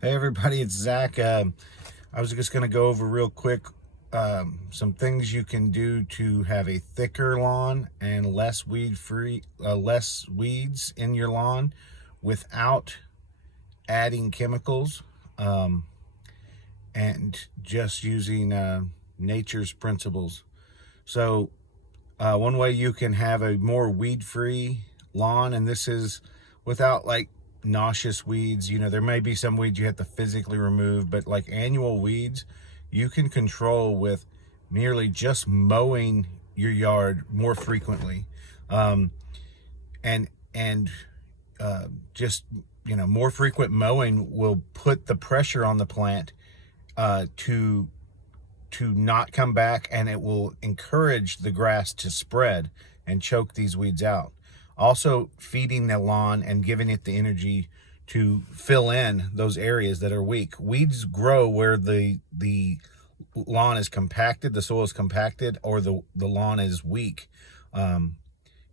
Hey everybody, it's Zach. I was just going to go over real quick some things you can do to have a thicker lawn and less less weeds in your lawn without adding chemicals, um, and just using nature's principles. So, one way you can have a more weed-free lawn, and this is without like nauseous weeds. There may be some weeds you have to physically remove, but like annual weeds, you can control with merely just mowing your yard more frequently, um, and just more frequent mowing will put the pressure on the plant to not come back, and it will encourage the grass to spread and choke these weeds out. Also, feeding the lawn and giving it the energy to fill in those areas that are weak. Weeds grow where the lawn is compacted, the soil is compacted, or the lawn is weak. Um,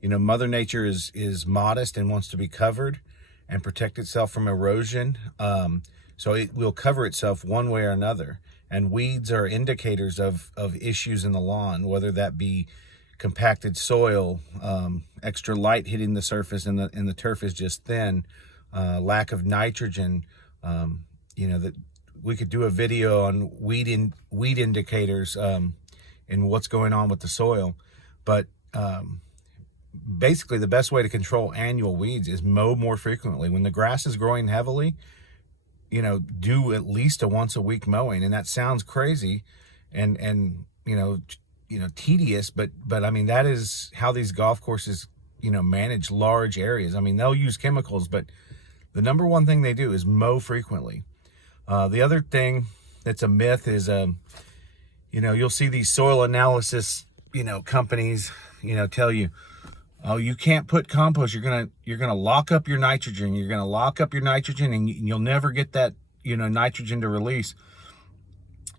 Mother Nature is modest and wants to be covered and protect itself from erosion. So it will cover itself one way or another. And weeds are indicators of issues in the lawn, whether that be compacted soil, extra light hitting the surface, and the turf is just thin, lack of nitrogen. That we could do a video on weed indicators, and what's going on with the soil. But basically, the best way to control annual weeds is mow more frequently. When the grass is growing heavily, do at least a once a week mowing. And that sounds crazy and tedious, but I mean, that is how these golf courses manage large areas. I mean, they'll use chemicals, but the number one thing they do is mow frequently. The other thing that's a myth is you'll see these soil analysis companies tell you, oh, you can't put compost. You're gonna lock up your nitrogen. You're gonna lock up your nitrogen, and you'll never get that nitrogen to release.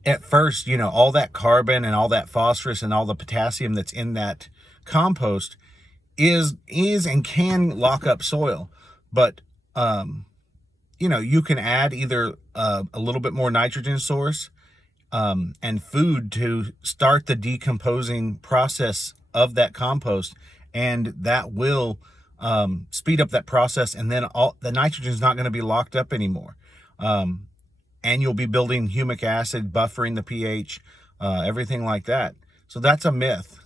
At first, all that carbon and all that phosphorus and all the potassium that's in that compost is and can lock up soil. But you can add either a little bit more nitrogen source and food to start the decomposing process of that compost, and that will speed up that process, and then all the nitrogen is not going to be locked up anymore, and you'll be building humic acid, buffering the pH, everything like that. So that's a myth.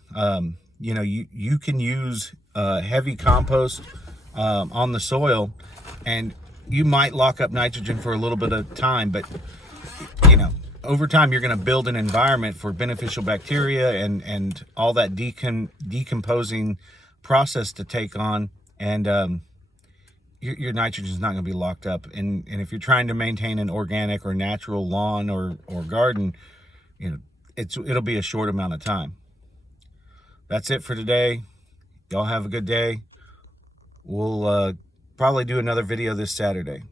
You can use heavy compost on the soil, and you might lock up nitrogen for a little bit of time, but over time, you're going to build an environment for beneficial bacteria and all that decomposing process to take on, and your nitrogen is not going to be locked up. And if you're trying to maintain an organic or natural lawn or garden, it'll be a short amount of time. That's it for today. Y'all have a good day. We'll probably do another video this Saturday.